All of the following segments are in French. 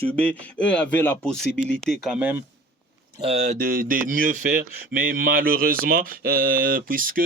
perturbé. Eux avaient la possibilité quand même de mieux faire, mais malheureusement, puisque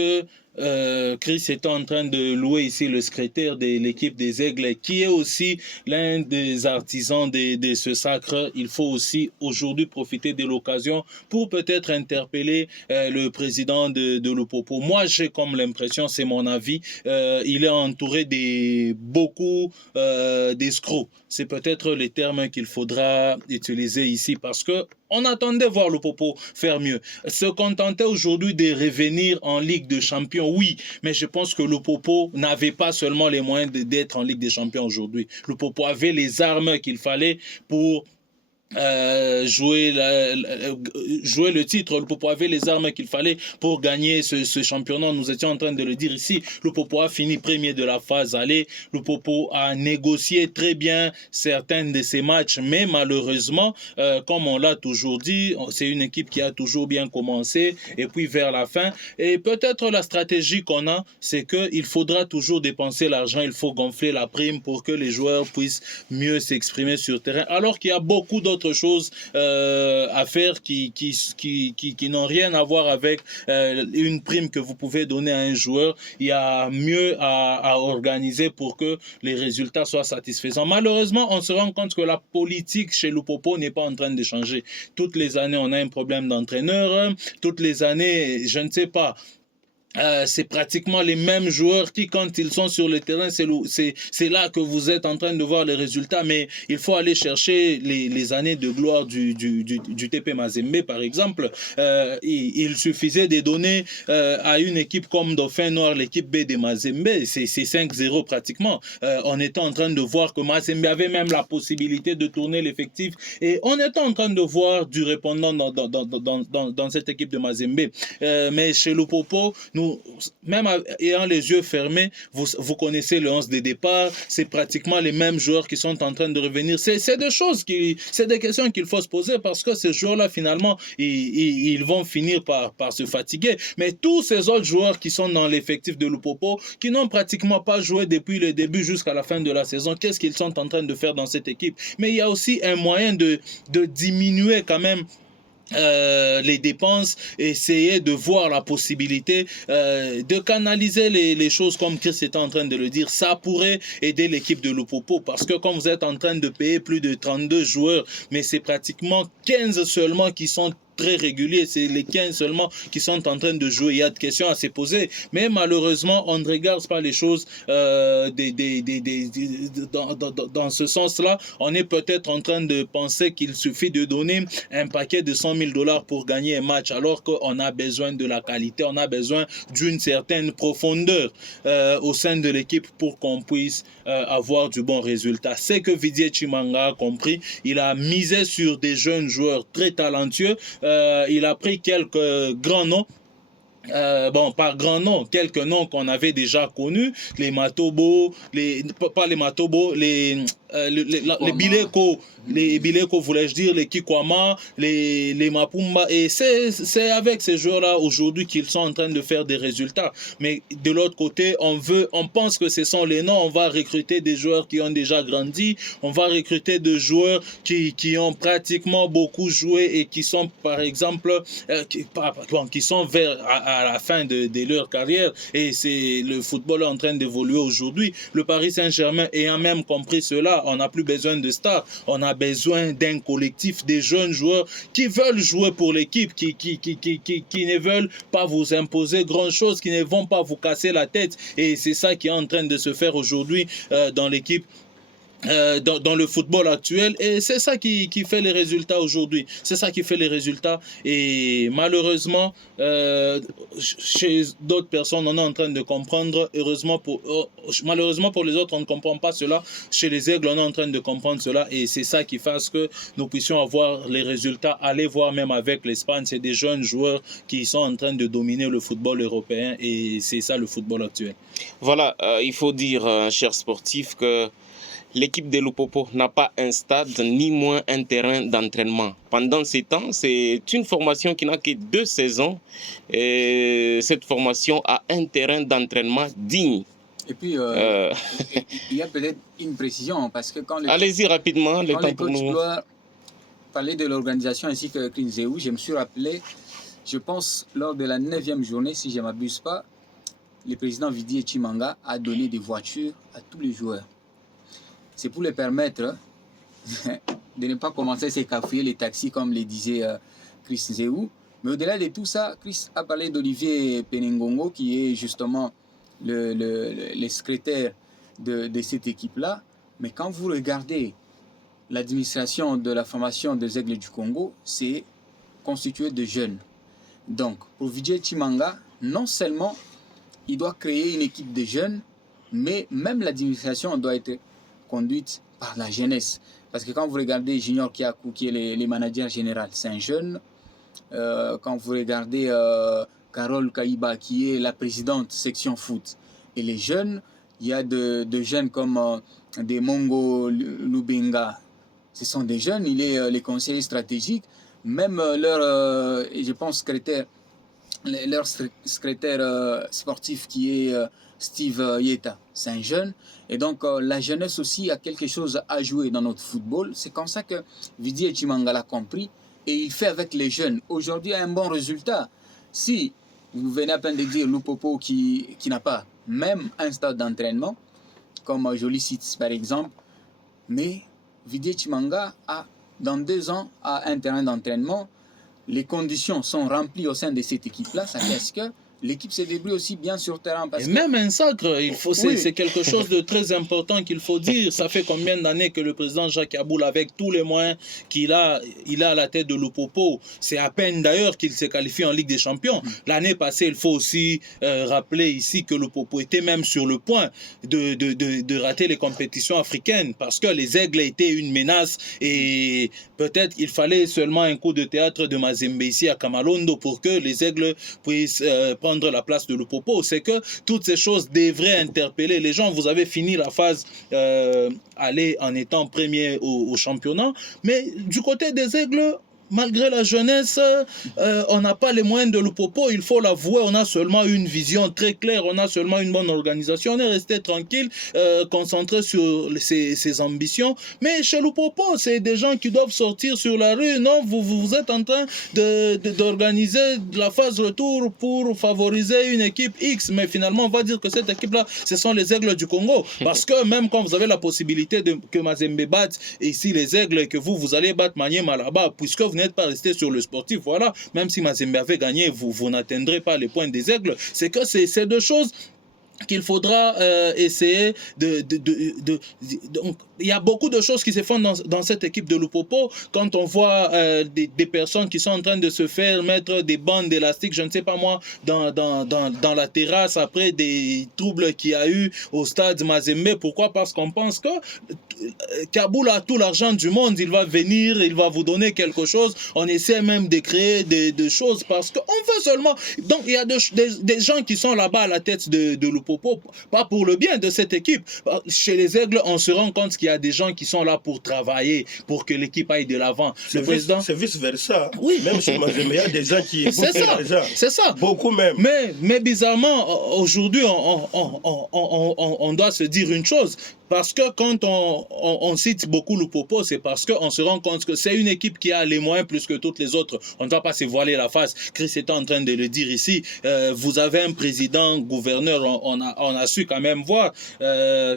Chris est en train de louer ici le secrétaire de l'équipe des Aigles, qui est aussi l'un des artisans de ce sacre. Il faut aussi aujourd'hui profiter de l'occasion pour peut-être interpeller le président de Lupopo. Moi, j'ai comme l'impression, c'est mon avis, il est entouré de beaucoup d'escrocs. C'est peut-être les termes qu'il faudra utiliser ici parce que on attendait voir Lupopo faire mieux. Se contenter aujourd'hui de revenir en Ligue des Champions, oui, mais je pense que Lupopo n'avait pas seulement les moyens d'être en Ligue des Champions aujourd'hui. Lupopo avait les armes qu'il fallait pour jouer le titre. Lupopo avait les armes qu'il fallait pour gagner ce championnat. Nous étions en train de le dire ici. Lupopo a fini premier de la phase aller. Lupopo a négocié très bien certains de ses matchs, mais malheureusement, comme on l'a toujours dit, c'est une équipe qui a toujours bien commencé et puis vers la fin. Et peut-être la stratégie qu'on a, c'est qu'il faudra toujours dépenser l'argent, il faut gonfler la prime pour que les joueurs puissent mieux s'exprimer sur terrain, alors qu'il y a beaucoup d'autres choses à faire qui n'ont rien à voir avec une prime que vous pouvez donner à un joueur. Il y a mieux à organiser pour que les résultats soient satisfaisants. Malheureusement, on se rend compte que la politique chez Lupopo n'est pas en train de changer. Toutes les années, on a un problème d'entraîneur. Toutes les années, je ne sais pas. C'est pratiquement les mêmes joueurs qui, quand ils sont sur le terrain, c'est là que vous êtes en train de voir les résultats. Mais il faut aller chercher les années de gloire du TP Mazembe, par exemple. Il suffisait de donner à une équipe comme Dauphin Noir, l'équipe B de Mazembe, c'est 5-0 pratiquement. On était en train de voir que Mazembe avait même la possibilité de tourner l'effectif. Et on était en train de voir du répondant dans cette équipe de Mazembe. Mais chez Lupopo, nous, même ayant les yeux fermés, vous connaissez le 11 de départ, c'est pratiquement les mêmes joueurs qui sont en train de revenir. C'est des questions qu'il faut se poser parce que ces joueurs-là, finalement, ils vont finir par se fatiguer. Mais tous ces autres joueurs qui sont dans l'effectif de Lupopo, qui n'ont pratiquement pas joué depuis le début jusqu'à la fin de la saison, qu'est-ce qu'ils sont en train de faire dans cette équipe? Mais il y a aussi un moyen de diminuer quand même les dépenses, essayer de voir la possibilité de canaliser les choses comme Chris était en train de le dire. Ça pourrait aider l'équipe de Lupopo parce que quand vous êtes en train de payer plus de 32 joueurs, mais c'est pratiquement 15 seulement qui sont très réguliers, c'est les 15 seulement qui sont en train de jouer. Il y a des questions à se poser, mais malheureusement, on ne regarde pas les choses dans ce sens-là. On est peut-être en train de penser qu'il suffit de donner un paquet de $100,000 pour gagner un match, alors qu'on a besoin de la qualité, on a besoin d'une certaine profondeur au sein de l'équipe pour qu'on puisse avoir du bon résultat. C'est que Didier Tshimanga a compris. Il a misé sur des jeunes joueurs très talentueux. Il a pris quelques grands noms. Par grands noms, quelques noms qu'on avait déjà connus, les Matobo, pas les Matobo, les Bileko, voulais-je dire, les Kikwama, les Mapumba, et c'est avec ces joueurs-là aujourd'hui qu'ils sont en train de faire des résultats. Mais de l'autre côté, on pense que ce sont les noms, on va recruter des joueurs qui ont déjà grandi, on va recruter des joueurs qui ont pratiquement beaucoup joué et qui sont, par exemple, qui sont à la fin de leur carrière, et c'est le football est en train d'évoluer aujourd'hui. Le Paris Saint-Germain ayant même compris cela, on n'a plus besoin de stars, on a besoin d'un collectif, des jeunes joueurs qui veulent jouer pour l'équipe, qui ne veulent pas vous imposer grand-chose, qui ne vont pas vous casser la tête, et c'est ça qui est en train de se faire aujourd'hui dans l'équipe. Dans le football actuel, et c'est ça qui fait les résultats aujourd'hui, c'est ça qui fait les résultats, et malheureusement chez d'autres personnes on est en train de comprendre, malheureusement pour les autres on ne comprend pas cela, chez les Aigles on est en train de comprendre cela, et c'est ça qui fait que nous puissions avoir les résultats. Allez voir même avec l'Espagne, c'est des jeunes joueurs qui sont en train de dominer le football européen, et c'est ça le football actuel. Voilà, il faut dire, cher sportif, que l'équipe de Lupopo n'a pas un stade, ni moins un terrain d'entraînement. Pendant ces temps, c'est une formation qui n'a que 2 saisons. Et cette formation a un terrain d'entraînement digne. Et puis, il y a peut-être une précision, parce que quand allez-y rapidement, le temps pour nous. Parler de l'organisation ainsi que Krinzeu, je me suis rappelé, je pense, lors de la 9e journée, si je ne m'abuse pas, le président Vidi Chimanga a donné des voitures à tous les joueurs. C'est pour les permettre de ne pas commencer à s'écafouiller les taxis, comme le disait Chris Nzeu. Mais au-delà de tout ça, Chris a parlé d'Olivier Penengongo, qui est justement le secrétaire de cette équipe-là. Mais quand vous regardez l'administration de la formation des Aigles du Congo, c'est constitué de jeunes. Donc, pour Vijay Chimanga, non seulement il doit créer une équipe de jeunes, mais même l'administration doit être conduite par la jeunesse. Parce que quand vous regardez Junior Kiakou, qui est le manager général, c'est un jeune. Quand vous regardez Carole Kaïba, qui est la présidente section foot, et les jeunes, il y a de jeunes comme des Mongo Lubenga. Ce sont des jeunes, il est les conseillers stratégiques, même leur, je pense, leur secrétaire sportif qui est Steve Yeta, c'est un jeune. Et donc la jeunesse aussi a quelque chose à jouer dans notre football. C'est comme ça que Vidi Chimanga l'a compris et il fait avec les jeunes. Aujourd'hui, un bon résultat. Si vous venez à peine de dire Lupopo qui n'a pas même un stade d'entraînement, comme Jolie City par exemple, mais Vidi Chimanga a, dans 2 ans, a un terrain d'entraînement. Les conditions sont remplies au sein de cette équipe-là. Ça fait que l'équipe se débrouille aussi bien sur terrain. Parce et même un sacre, c'est quelque chose de très important qu'il faut dire. Ça fait combien d'années que le président Jacques Aboul, avec tous les moyens il a à la tête de Lupopo, c'est à peine d'ailleurs qu'il s'est qualifié en Ligue des Champions. L'année passée, il faut aussi rappeler ici que Lupopo était même sur le point de rater les compétitions africaines parce que les Aigles étaient une menace et peut-être il fallait seulement un coup de théâtre de Mazembe ici à Kamalondo pour que les Aigles puissent prendre la place de Lupopo. C'est que toutes ces choses devraient interpeller les gens. Vous avez fini la phase aller en étant premier au championnat, mais du côté des Aigles, malgré la jeunesse, on n'a pas les moyens de Lupopo, il faut l'avouer, on a seulement une vision très claire, on a seulement une bonne organisation, on est resté tranquille, concentré sur ses ambitions, mais chez Lupopo, c'est des gens qui doivent sortir sur la rue, non, vous êtes en train d'organiser la phase retour pour favoriser une équipe X, mais finalement on va dire que cette équipe-là, ce sont les Aigles du Congo, parce que même quand vous avez la possibilité que Mazembe batte ici les Aigles et que vous allez battre Maniema là-bas, puisque vous n'êtes pas resté sur le sportif, voilà, même si Mazembe avait gagné, vous n'atteindrez pas les points des Aigles. C'est que c'est 2 choses qu'il faudra essayer donc il y a beaucoup de choses qui se font dans cette équipe de Lupopo. Quand on voit des personnes qui sont en train de se faire mettre des bandes élastiques, je ne sais pas moi, dans la terrasse après des troubles qu'il y a eu au stade Mazembe. Pourquoi? Parce qu'on pense que Kaboul a tout l'argent du monde, il va venir, il va vous donner quelque chose. On essaie même de créer des choses parce qu'on veut seulement... Donc il y a des gens qui sont là-bas à la tête de Lupopo, pas pour le bien de cette équipe. Chez les Aigles, on se rend compte qu'il y a des gens qui sont là pour travailler, pour que l'équipe aille de l'avant. Le président... C'est vice-versa. Oui. Même chez Mazembe, il y a des gens qui... C'est ça. Beaucoup même. Mais bizarrement, aujourd'hui, on doit se dire une chose. Parce que quand on cite beaucoup Lupopo, c'est parce qu'on se rend compte que c'est une équipe qui a les moyens plus que toutes les autres. On ne doit pas se voiler la face. Chris est en train de le dire ici. Vous avez un président, gouverneur, on a su quand même voir.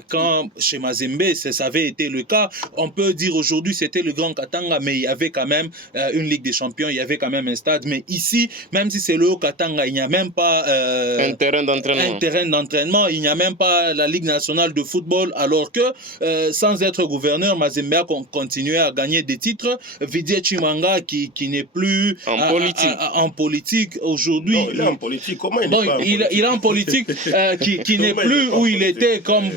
Quand chez Mazembe, ça avait été le cas. On peut dire aujourd'hui c'était le Grand Katanga, mais il y avait quand même une Ligue des Champions, il y avait quand même un stade. Mais ici, même si c'est le Haut Katanga, il n'y a même pas un terrain d'entraînement. Il n'y a même pas la Ligue nationale de football, alors que sans être gouverneur, Mazembe a continué à gagner des titres. Vidi Chimanga qui n'est plus en politique aujourd'hui. Non, il est en politique. Comment il est en politique qui n'est plus où il était comme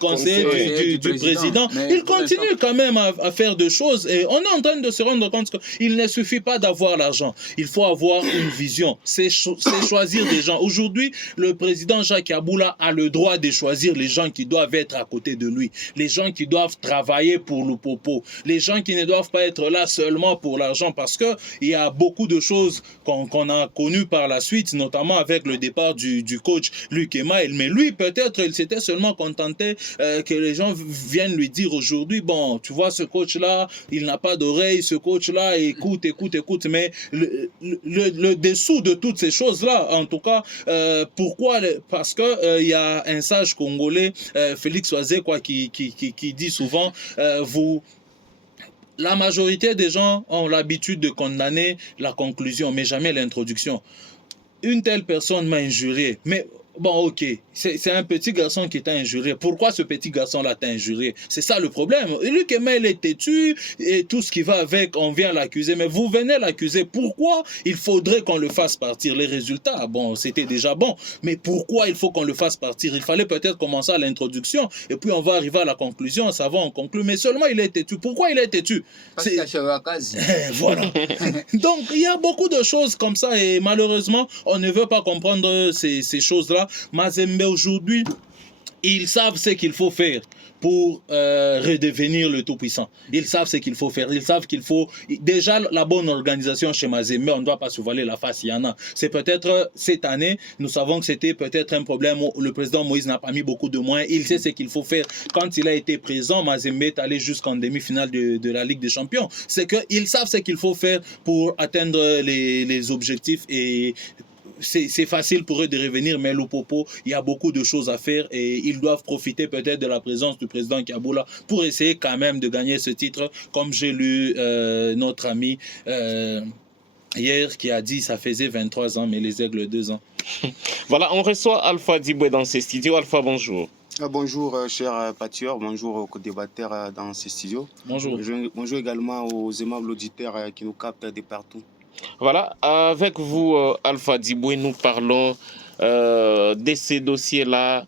conseiller du président. Il continue quand même à faire des choses et on est en train de se rendre compte qu'il ne suffit pas d'avoir l'argent. Il faut avoir une vision. C'est choisir des gens. Aujourd'hui, le président Jacques Aboula a le droit de choisir les gens qui doivent être à côté de de lui, les gens qui doivent travailler pour Lupopo, les gens qui ne doivent pas être là seulement pour l'argent, parce qu'il y a beaucoup de choses qu'on a connues par la suite, notamment avec le départ du coach Luc Email. Mais lui, peut-être, il s'était seulement contenté que les gens viennent lui dire aujourd'hui, bon, tu vois, ce coach-là, il n'a pas d'oreille, ce coach-là, écoute. Mais le dessous de toutes ces choses-là, en tout cas, pourquoi? Parce que il y a un sage congolais, Félix Oisé, qui dit souvent, la majorité des gens ont l'habitude de condamner la conclusion, mais jamais l'introduction. Une telle personne m'a injurié, mais bon, ok, c'est un petit garçon qui t'a injurié. Pourquoi ce petit garçon-là t'a injurié? C'est ça le problème. Luc Email est têtu et tout ce qui va avec, on vient l'accuser. Mais vous venez l'accuser. Pourquoi il faudrait qu'on le fasse partir? Les résultats, bon, c'était déjà bon. Mais pourquoi il faut qu'on le fasse partir? Il fallait peut-être commencer à l'introduction et puis on va arriver à la conclusion. Ça va, on conclut. Mais seulement il est têtu. Pourquoi il est têtu? Parce qu'il a voilà. Donc, il y a beaucoup de choses comme ça et malheureusement, on ne veut pas comprendre ces choses-là. Mazembe aujourd'hui, ils savent ce qu'il faut faire pour redevenir le tout-puissant. Ils savent ce qu'il faut faire. Ils savent qu'il faut... Déjà, la bonne organisation chez Mazembe, on ne doit pas se voiler la face, il y en a. C'est peut-être cette année, nous savons que c'était peut-être un problème où le président Moïse n'a pas mis beaucoup de moyens. Il sait ce qu'il faut faire. Quand il a été présent, Mazembe est allé jusqu'en demi-finale de la Ligue des Champions. C'est qu'ils savent ce qu'il faut faire pour atteindre les objectifs et... C'est facile pour eux de revenir, mais Lupopo, il y a beaucoup de choses à faire et ils doivent profiter peut-être de la présence du président Kaboula pour essayer quand même de gagner ce titre, comme j'ai lu notre ami hier qui a dit ça faisait 23 ans, mais les Aigles 2 ans. Voilà, on reçoit Alpha Diboué dans ces studios. Alpha, bonjour. Bonjour, cher Patueur, bonjour aux co-débatteurs dans ces studios. Bonjour. Bonjour également aux aimables auditeurs qui nous captent de partout. Voilà, avec vous, Alpha Diboué, nous parlons de ces dossiers-là,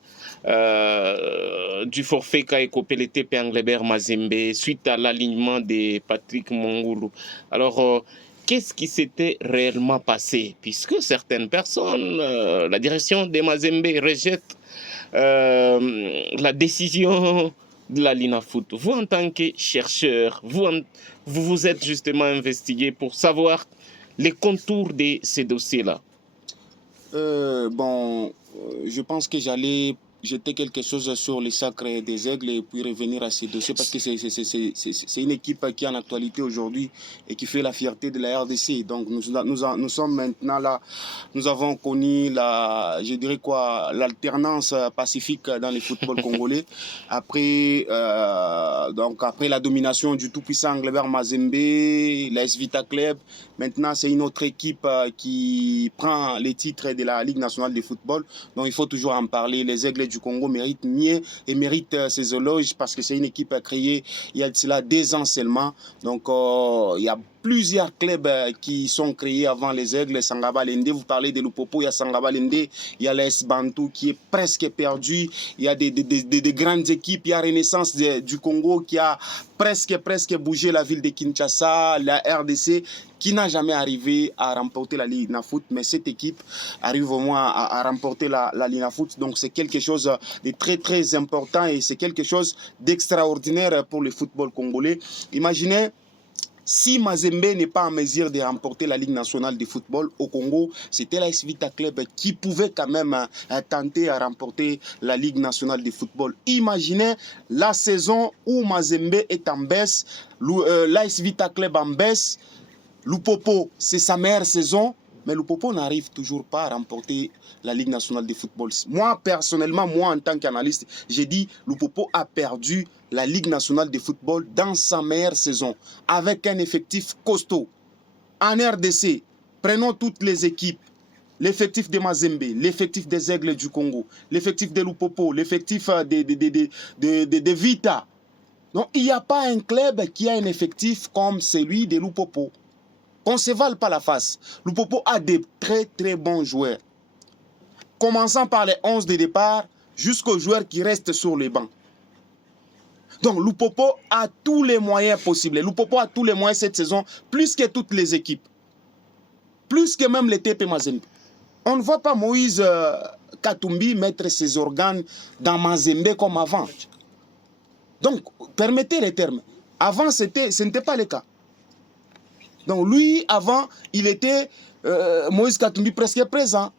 du forfait qu'a écopé le TP Englebert Mazembe suite à l'alignement de Patrick Mongoulou. Alors, qu'est-ce qui s'était réellement passé? Puisque certaines personnes, la direction de Mazembe rejette la décision de la Linafoot. Vous, en tant que chercheur, vous êtes justement investigué pour savoir les contours de ces dossiers-là. Je pense que j'allais jeter quelque chose sur les sacres des Aigles et puis revenir à ces dossiers parce que c'est une équipe qui est en actualité aujourd'hui et qui fait la fierté de la RDC. Donc nous sommes maintenant là, nous avons connu l'alternance pacifique dans le football congolais. Après la domination du tout-puissant Englebert Mazembe, l'AS Vita Club, maintenant c'est une autre équipe qui prend les titres de la Ligue nationale de football. Donc il faut toujours en parler. Les Aigles du Congo méritent mieux et méritent ces éloges parce que c'est une équipe créée il y a cela 2 ans seulement. Donc il y a plusieurs clubs qui sont créés avant les Aigles. Sangaba Lende, vous parlez de Lupopo, il y a Sangaba Lende, il y a l'AS Bantou qui est presque perdu, il y a des grandes équipes, il y a Renaissance du Congo qui a presque bougé la ville de Kinshasa, la RDC, qui n'a jamais arrivé à remporter la Linafoot, mais cette équipe arrive au moins à remporter la Linafoot. Donc c'est quelque chose de très très important et c'est quelque chose d'extraordinaire pour le football congolais. Imaginez, si Mazembe n'est pas en mesure de remporter la Ligue nationale de football au Congo, c'était l'AS Vita Club qui pouvait quand même tenter à remporter la Ligue nationale de football. Imaginez la saison où Mazembe est en baisse, l'AS Vita Club en baisse, Lupopo, c'est sa meilleure saison, mais Lupopo n'arrive toujours pas à remporter la Ligue nationale de football. Moi, personnellement, en tant qu'analyste, j'ai dit Lupopo a perdu la Ligue nationale de football dans sa meilleure saison, avec un effectif costaud. En RDC, prenons toutes les équipes, l'effectif de Mazembe, l'effectif des Aigles du Congo, l'effectif de Lupopo, l'effectif de Vita. Donc, il n'y a pas un club qui a un effectif comme celui de Lupopo. Qu'on ne se vale pas la face. Lupopo a des très très bons joueurs. Commençant par les 11 de départ jusqu'aux joueurs qui restent sur les bancs. Donc Lupopo a tous les moyens possibles. Lupopo a tous les moyens cette saison, plus que toutes les équipes. Plus que même les TP Mazembe. On ne voit pas Moïse Katumbi mettre ses organes dans Mazembe comme avant. Donc, permettez les termes. Avant, ce n'était pas le cas. Donc, lui, avant, il était Moïse Katumbi presque présent.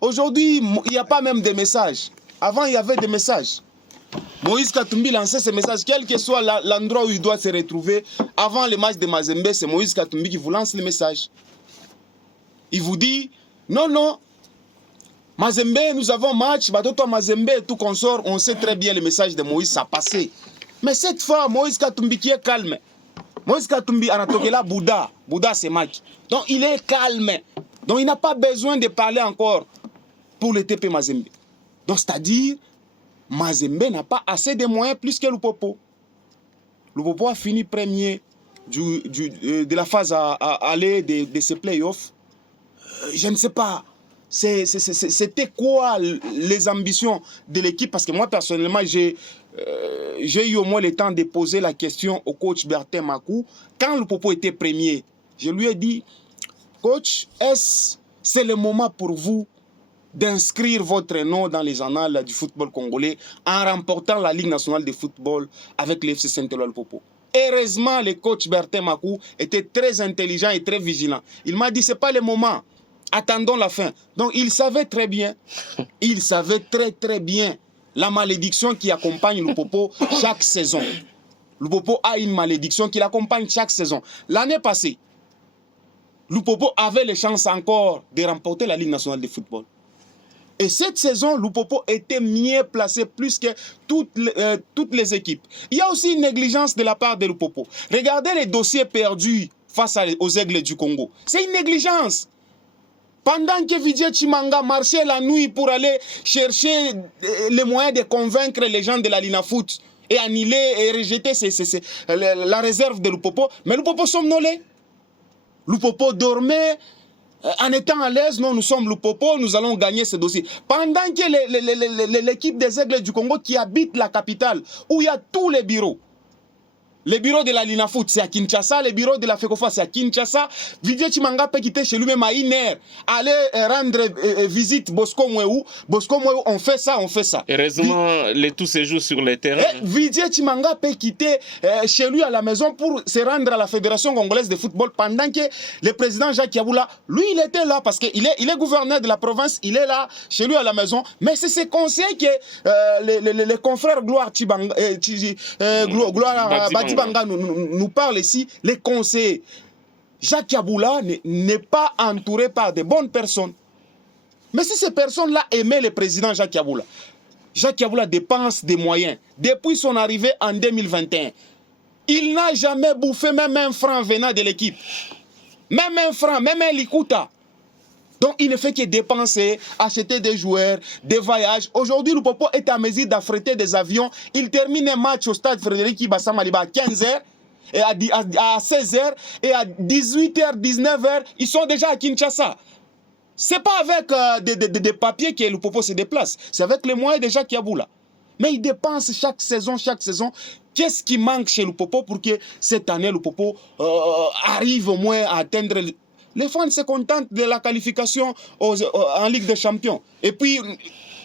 Aujourd'hui, il n'y a pas même de messages. Avant, il y avait des messages. Moïse Katumbi lançait ces messages, quel que soit l'endroit où il doit se retrouver. Avant le match de Mazembe, c'est Moïse Katumbi qui vous lance les messages. Il vous dit, non, non, Mazembe, nous avons match, Batoto Mazembe et tout consort, on sait très bien le message de Moïse, ça passait. Mais cette fois, Moïse Katumbi qui est calme. Moïse Katumbi, Anatokela, Bouddha c'est Maki. Donc il est calme. Donc il n'a pas besoin de parler encore pour le TP Mazembe. Donc c'est-à-dire, Mazembe n'a pas assez de moyens plus que Lupopo. Lupopo a fini premier de la phase à aller de ces playoffs. Je ne sais pas. C'était quoi les ambitions de l'équipe? Parce que moi, personnellement, j'ai eu au moins le temps de poser la question au coach Bertin Makou. Quand Lupopo était premier, je lui ai dit, coach, c'est le moment pour vous d'inscrire votre nom dans les annales du football congolais en remportant la Ligue nationale de football avec le FC Saint-Éloi Lupopo. Heureusement, le coach Bertin Makou était très intelligent et très vigilant. Il m'a dit, ce n'est pas le moment. Attendons la fin. Donc, il savait très bien, très bien la malédiction qui accompagne Lupopo chaque saison. Lupopo a une malédiction qui l'accompagne chaque saison. L'année passée, Lupopo avait les chances encore de remporter la Ligue nationale de football. Et cette saison, Lupopo était mieux placé plus que toutes les équipes. Il y a aussi une négligence de la part de Lupopo. Regardez les dossiers perdus face aux Aigles du Congo. C'est une négligence. Pendant que Vijay Chimanga marchait la nuit pour aller chercher les moyens de convaincre les gens de la Linafoot et annuler et rejeter la réserve de Lupopo, mais Lupopo somnolait. Lupopo dormait en étant à l'aise. Non, nous sommes Lupopo, nous allons gagner ce dossier. Pendant que l'équipe des Aigles du Congo qui habite la capitale, où il y a tous les bureaux, le bureau de la Linafoot, c'est à Kinshasa. Le bureau de la FECOFA, c'est à Kinshasa. Vijay Chimanga peut quitter chez lui-même à 1h. Aller rendre visite Bosco Mouéou. Bosco Mouéou, on fait ça, on fait ça. Heureusement, tout se joue sur le terrain. Vijay Chimanga peut quitter chez lui à la maison pour se rendre à la Fédération congolaise de football pendant que le président Jacques Yaboula, lui, il était là parce qu'il est gouverneur de la province. Il est là chez lui à la maison. Mais c'est ses conseils que les confrères Gloire Chibanga, Gloire Banga nous parle ici, les conseillers. Jacques Yaboula n'est pas entouré par de bonnes personnes. Mais si ces personnes-là aimaient le président Jacques Yaboula dépense des moyens. Depuis son arrivée en 2021, il n'a jamais bouffé même un franc venant de l'équipe. Même un franc, même un likuta. Donc il ne fait que dépenser, acheter des joueurs, des voyages. Aujourd'hui, Lupopo est à mesure d'affréter des avions. Il termine un match au stade Frédéric Ibassa Maliba à 15h, et à 16h, et à 18h, 19h, ils sont déjà à Kinshasa. Ce n'est pas avec des papiers que Lupopo se déplace. C'est avec les moyens de Jacques Yaboula. Mais il dépense chaque saison. Qu'est-ce qui manque chez Lupopo pour que cette année, Lupopo arrive au moins à atteindre... Les fans se contentent de la qualification en Ligue des Champions. Et puis,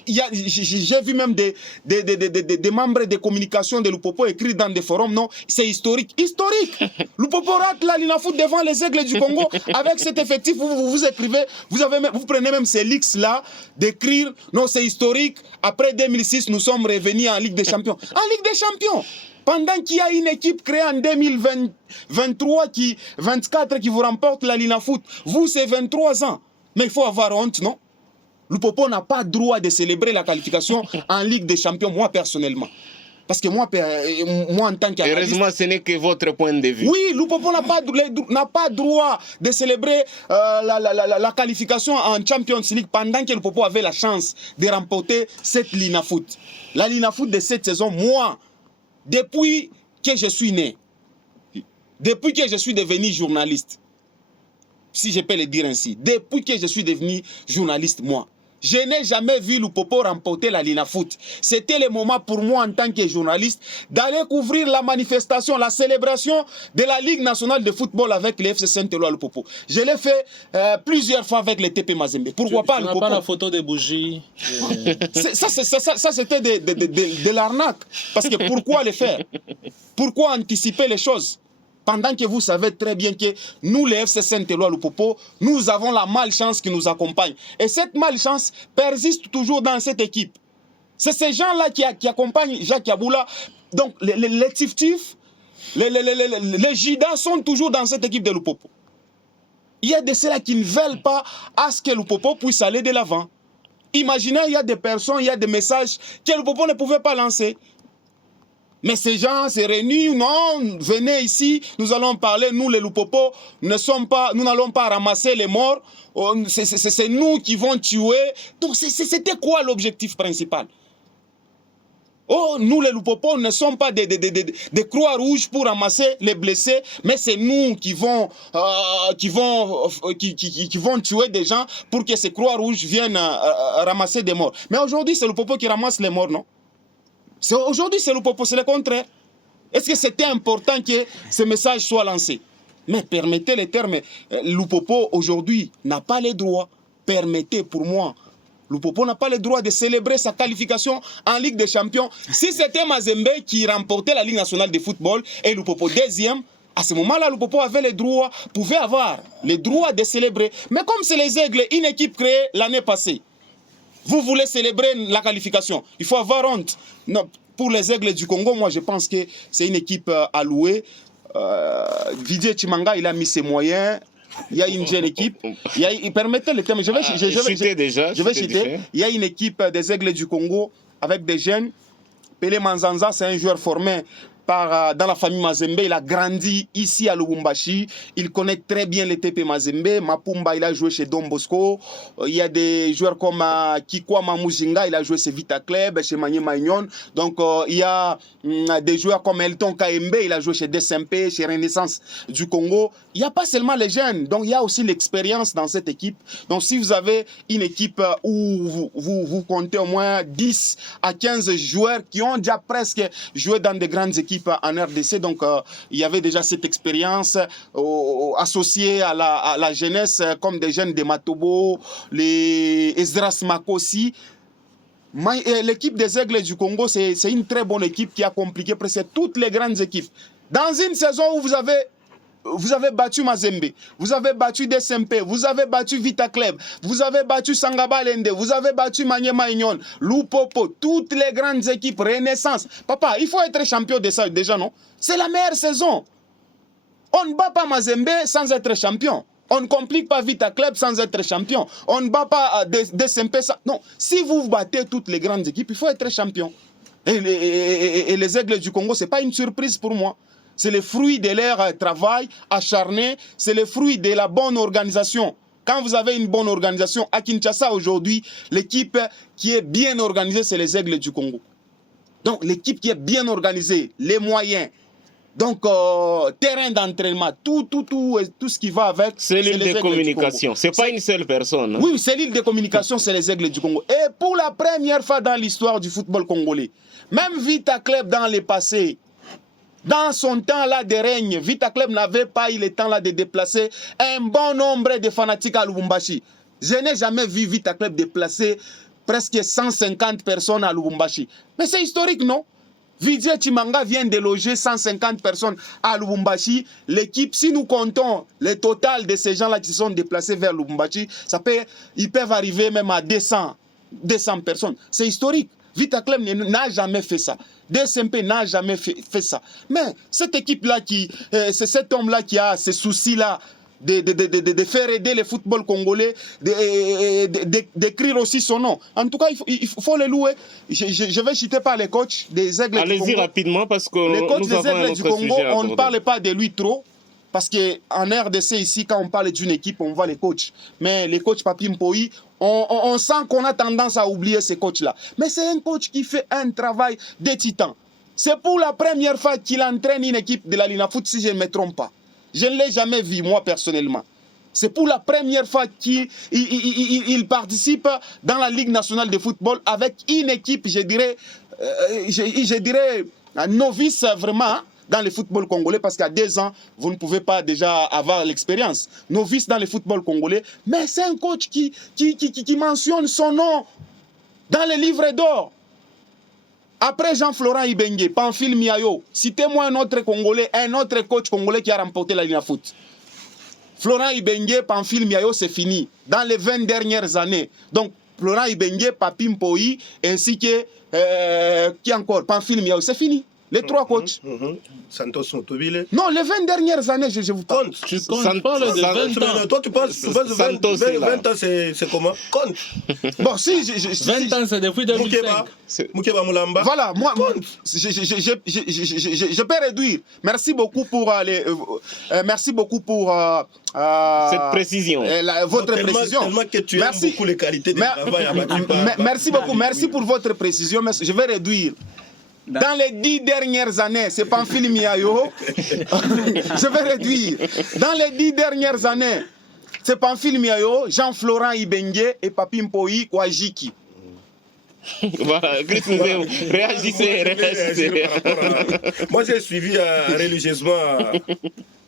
j'ai vu même des membres de communication de Lupopo écrire dans des forums, non, c'est historique. Historique. Lupopo rate la Linafoot devant les Aigles du Congo. Avec cet effectif, vous écrivez, vous prenez même ces leaks-là, d'écrire, non, c'est historique. Après 2006, nous sommes revenus en Ligue des Champions. En Ligue des Champions, pendant qu'il y a une équipe créée en 2023, 24 qui vous remporte la Linafoot, vous, c'est 23 ans. Mais il faut avoir honte, non? Lupopo n'a pas droit de célébrer la qualification en Ligue des Champions, moi personnellement. Parce que moi en tant qu'analyste... Heureusement, ce n'est que votre point de vue. Oui, Lupopo n'a pas droit de célébrer la qualification en Champions League pendant que Lupopo avait la chance de remporter cette Linafoot. La Linafoot de cette saison, moi, depuis que je suis né, depuis que je suis devenu journaliste, si je peux le dire ainsi, depuis que je suis devenu journaliste, moi, Je n'ai jamais vu Lupopo remporter la Lina Foot. C'était le moment pour moi en tant que journaliste d'aller couvrir la manifestation, la célébration de la Ligue nationale de football avec le FC Saint-Éloi Lupopo. Je l'ai fait plusieurs fois avec le TP Mazembe. Pourquoi pas Lupopo? Pas la photo des bougies. Ça c'était de l'arnaque. Parce que pourquoi le faire? Pourquoi anticiper les choses? Pendant que vous savez très bien que nous, les FC Saint-Éloi Lupopo, nous avons la malchance qui nous accompagne. Et cette malchance persiste toujours dans cette équipe. C'est ces gens-là qui accompagnent Jacques Yaboula. Donc, les Tiftifs, les Jida sont toujours dans cette équipe de Lupopo. Il y a de ceux-là qui ne veulent pas à ce que Lupopo puisse aller de l'avant. Imaginez, il y a des personnes, il y a des messages que Lupopo ne pouvait pas lancer. Mais ces gens se réunissent, non, venez ici, nous allons parler, nous les Lupopo, nous n'allons pas ramasser les morts, c'est nous qui vont tuer. Donc c'était quoi l'objectif principal? Oh, nous les Lupopo ne sommes pas des croix rouges pour ramasser les blessés, mais c'est nous qui vont tuer des gens pour que ces croix rouges viennent ramasser des morts. Mais aujourd'hui, c'est Lupopo qui ramasse les morts, non? Aujourd'hui, c'est Lupopo, c'est le contraire. Est-ce que c'était important que ce message soit lancé? Mais permettez les termes. Lupopo, aujourd'hui, n'a pas les droits. Permettez pour moi. Lupopo n'a pas le droit de célébrer sa qualification en Ligue des Champions. Si c'était Mazembe qui remportait la Ligue nationale de football et Lupopo deuxième, à ce moment-là, Lupopo avait le droit, pouvait avoir le droit de célébrer. Mais comme c'est les Aigles, une équipe créée l'année passée, vous voulez célébrer la qualification. Il faut avoir honte. Non, pour les Aigles du Congo, moi je pense que c'est une équipe à louer. Didier Chimanga, il a mis ses moyens. Il y a une jeune équipe. Permettez le terme. Je vais citer. Il y a une équipe des Aigles du Congo avec des jeunes. Pelé Manzanza, c'est un joueur formé dans la famille Mazembe. Il a grandi ici à Lubumbashi. Il connaît très bien le TP Mazembe. Mapumba, il a joué chez Don Bosco. Il y a des joueurs comme Kikwa Mamujinga, il a joué chez Vita Club, chez Magné Magnon. Donc il y a des joueurs comme Elton Kaembe, il a joué chez DSMP, chez Renaissance du Congo. Il n'y a pas seulement les jeunes, donc il y a aussi l'expérience dans cette équipe. Donc si vous avez une équipe où vous comptez au moins 10 à 15 joueurs qui ont déjà presque joué dans de grandes équipes en RDC, donc il y avait déjà cette expérience associée à la jeunesse, comme des jeunes de Matobo, les Esdras Makosi. L'équipe des Aigles du Congo, c'est une très bonne équipe qui a compliqué presque toutes les grandes équipes. Dans une saison où vous avez battu Mazembe, vous avez battu DSMP, vous avez battu Vita Club, vous avez battu Sangaba Lende, vous avez battu Maniema Union, Lupopo, toutes les grandes équipes, Renaissance. Papa, il faut être champion de ça déjà, non? C'est la meilleure saison. On ne bat pas Mazembe sans être champion. On ne complique pas Vita Club sans être champion. On ne bat pas DSMP sans... Non, si vous battez toutes les grandes équipes, il faut être champion. Et les Aigles du Congo, ce n'est pas une surprise pour moi. C'est le fruit de leur travail acharné, c'est le fruit de la bonne organisation. Quand vous avez une bonne organisation, à Kinshasa aujourd'hui, l'équipe qui est bien organisée, c'est les Aigles du Congo. Donc l'équipe qui est bien organisée, les moyens, donc terrain d'entraînement, tout ce qui va avec. Cellule de communication, c'est pas une seule personne. Hein? Oui, cellule de communication, c'est les Aigles du Congo. Et pour la première fois dans l'histoire du football congolais, même Vita Club dans le passé, dans son temps là de règne, Vita Club n'avait pas eu le temps là de déplacer un bon nombre de fanatiques à Lubumbashi. Je n'ai jamais vu Vita Club déplacer presque 150 personnes à Lubumbashi. Mais c'est historique, non? Didier Chimanga vient de loger 150 personnes à Lubumbashi. L'équipe, si nous comptons le total de ces gens-là qui se sont déplacés vers Lubumbashi, ils peuvent arriver même à 200 personnes. C'est historique. Vita Club n'a jamais fait ça. DSMP n'a jamais fait ça. Mais cette équipe-là, c'est cet homme-là qui a ces soucis-là de faire aider le football congolais, d'écrire aussi son nom. En tout cas, il faut le louer. Je vais citer par les coachs des Aigles du Congo. Allez-y rapidement parce que les coachs nous avons des Aigles du Congo, on ne parle pas de lui trop. Parce qu'en RDC, ici, quand on parle d'une équipe, on voit les coachs. Mais les coachs Papi Mpoyi, on sent qu'on a tendance à oublier ces coachs-là. Mais c'est un coach qui fait un travail de titan. C'est pour la première fois qu'il entraîne une équipe de la Lina Foot, si je ne me trompe pas. Je ne l'ai jamais vu, moi, personnellement. C'est pour la première fois qu'il participe dans la Ligue nationale de football avec une équipe, je dirais, novice vraiment dans le football congolais, parce qu'à 2 ans, vous ne pouvez pas déjà avoir l'expérience. Novice dans le football congolais, mais c'est un coach qui mentionne son nom dans les livres d'or. Après Jean-Florent Ibenge, Pamphile Miayo, citez-moi un autre Congolais, un autre coach congolais qui a remporté la Ligue de foot. Florent Ibenge, Pamphile Miayo, c'est fini. Dans les 20 dernières années. Donc, Florent Ibenge, Papi Mpoyi, ainsi que, qui encore, Pamphile Miayo, c'est fini. Les 3 coachs. Santos Motobile. Non, les 20 dernières années, je vous parle. Tu comptes pas de 20 ans. Toi, tu penses de 20 ans, c'est comment? Compte. Bon, si, 20 ans, c'est depuis 2005. Mukeba Moulamba. Voilà, moi, je peux réduire. Merci beaucoup pour cette précision. Votre précision. Tellement que tu aimes beaucoup les qualités du travail abattu par... Merci beaucoup. Merci pour votre précision. Mais je vais réduire. Dans les 10 dernières années, c'est Pamphile Miayo. Je vais réduire. Dans les 10 dernières années, c'est Pamphile Miayo, Jean-Florent Ibenge et Papi Mpoyi Kouajiki. Voilà, réagissez. Moi, j'ai suivi religieusement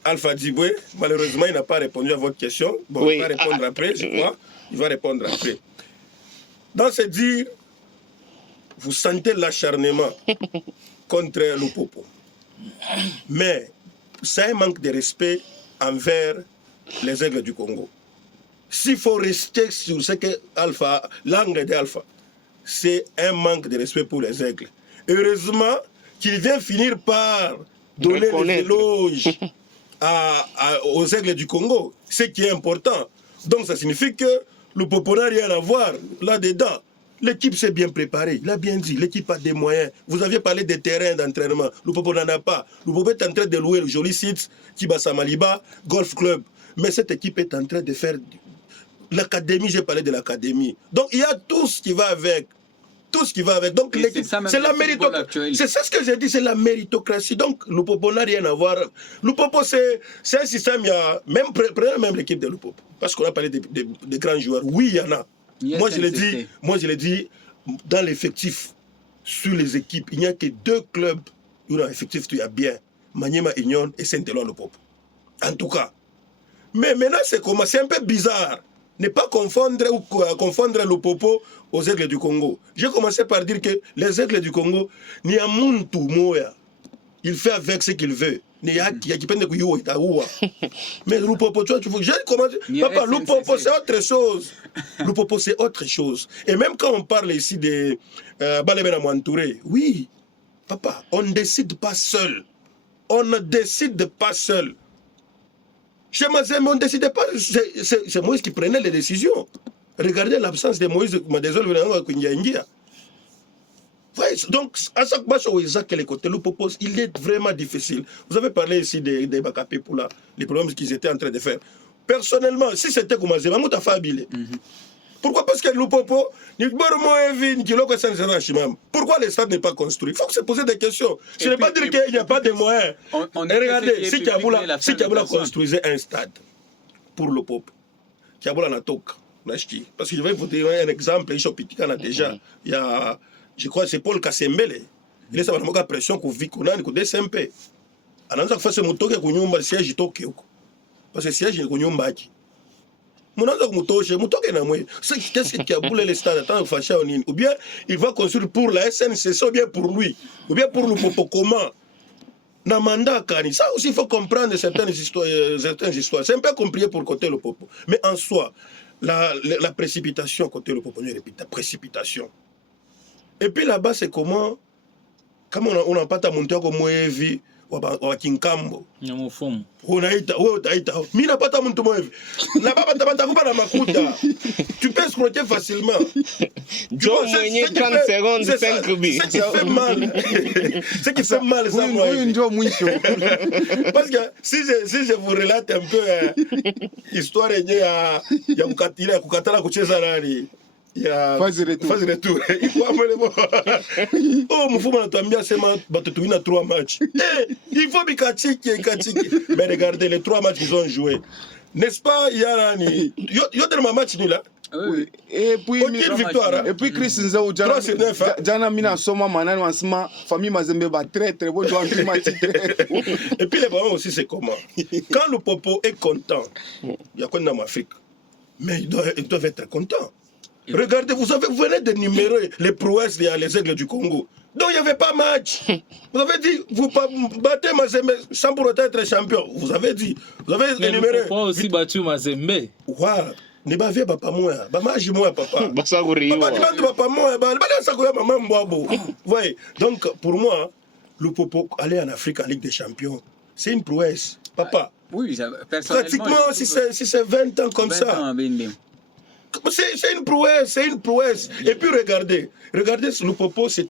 Alpha Diboué. Malheureusement, il n'a pas répondu à votre question. Bon, oui. Il va répondre après, je crois. Il va répondre après. Dans ce dire, vous sentez l'acharnement contre Lupopo. Mais c'est un manque de respect envers les aigles du Congo. S'il faut rester sur ce que Alpha, l'angle d'Alpha, c'est un manque de respect pour les aigles. Heureusement qu'il vient finir par donner les éloges aux aigles du Congo, ce qui est important. Donc ça signifie que Lupopo n'a rien à voir là-dedans. L'équipe s'est bien préparée, il a bien dit, l'équipe a des moyens. Vous aviez parlé des terrains d'entraînement, Lupopo n'en a pas. Lupopo est en train de louer le joli site Kibasa Maliba, Golf Club. Mais cette équipe est en train de faire l'académie, j'ai parlé de l'académie. Donc il y a tout ce qui va avec. Tout ce qui va avec. Donc l'équipe, c'est la méritocratie. C'est ça ce que j'ai dit, c'est la méritocratie. Donc Lupopo n'a rien à voir. Lupopo, c'est un système, il y a, prenez même l'équipe de Lupopo. Parce qu'on a parlé de grands joueurs. Oui, il y en a. Moi je l'ai dit, dans l'effectif, sur les équipes, il n'y a que 2 clubs où dans l'effectif, il y a bien Maniema Union et Saint-Éloi Lupopo. En tout cas. Mais maintenant, c'est un peu bizarre. Ne pas confondre Lupopo aux aigles du Congo. J'ai commencé par dire que les aigles du Congo, ni à Muntu Moya, il fait avec ce qu'il veut. Mais Lupopo, tu vois, j'ai commencé. Papa, Lupopo, c'est autre chose. Lupopo, c'est autre chose. Et même quand on parle ici de Balebena Mwantouré, oui, papa, on ne décide pas seul. On ne décide pas seul. Chez Mazembe, on ne décidait pas. C'est Moïse qui prenait les décisions. Regardez l'absence de Moïse Madezol venant à Kunyangia. Donc, à chaque fois où les côtés Lupopo, il est vraiment difficile. Vous avez parlé ici des Bakapé pour les problèmes qu'ils étaient en train de faire. Personnellement, si c'était comme Mazembe, on t'a fait habiller. Pourquoi? Parce que Lupopo, pourquoi le stade n'est pas construit? Il faut que se poser des questions. Je ne vais pas dire qu'il n'y a pas de moyens. Regardez, si Kiaboula construisait un stade pour Lupopo, Kiaboula n'a pas. Parce que je vais vous donner un exemple, déjà. Il y a, je crois que c'est Paul Kassembele. Il est sur la pression qu'on vit qu'on a avec des SMP. Alors, ça fait ce moto qui est le siège Tokyo. Parce que le siège est le siège. Qu'est-ce qui a boulé le stade? Ou bien il va construire pour la SNCC, ou bien pour lui, ou bien pour le Lupopo. Comment? Ça aussi, il faut comprendre certaines histoires. C'est un peu compliqué pour côté Lupopo. Mais en soi, la précipitation côté Lupopo, la précipitation. Et puis là-bas, c'est comment on n'a pas ta montée comme Moevi. Wakinkambo unaita wewe utaita mimi napata mtu mwevi na baba takupa na makuta tu peux escroquer facilement. Joe mwenye 30 secondes 5 bi ce qui fait mal ça moi parce que si je vous relate un peu histoire ya kukatala kucheza nani ya phase retour oh mfumo anatuambia sema bato tuina 3 matchs il faut bikachiki mais regardez les 3 matchs qu'ils ont joué N'est-ce pas, Yarani? Yo tellement match nul là. Oui. Et puis, Aucune victoire. et puis Chris Nzeo, Jana Mina Soma Manan Wansma, famille Mazembe va très très bon joueur qui m'a titré. Et puis les parents aussi, c'est comment? Quand le Popo est content, il y a quoi dans l'Afrique? Mais ils doivent être contents. Regardez, vous venez d'énumérer les prouesses les aigles du Congo. Donc il n'y avait pas match. Vous avez dit, vous battez Mazembe sans pour autant être champion. Vous avez dit, vous avez énuméré. Le Popo aussi battu Mazembe. Waouh. Ne bavie papa moi, bamaji moi papa. Papa demande papa moi, maman mbabo. Voyez. Donc pour moi, le Popo aller en Afrique en Ligue des Champions, c'est une prouesse, papa. Oui, personnellement. Pratiquement si c'est 20 ans comme 20 ça. Ans, c'est une prouesse, c'est une prouesse. Et puis regardez, le Popo c'est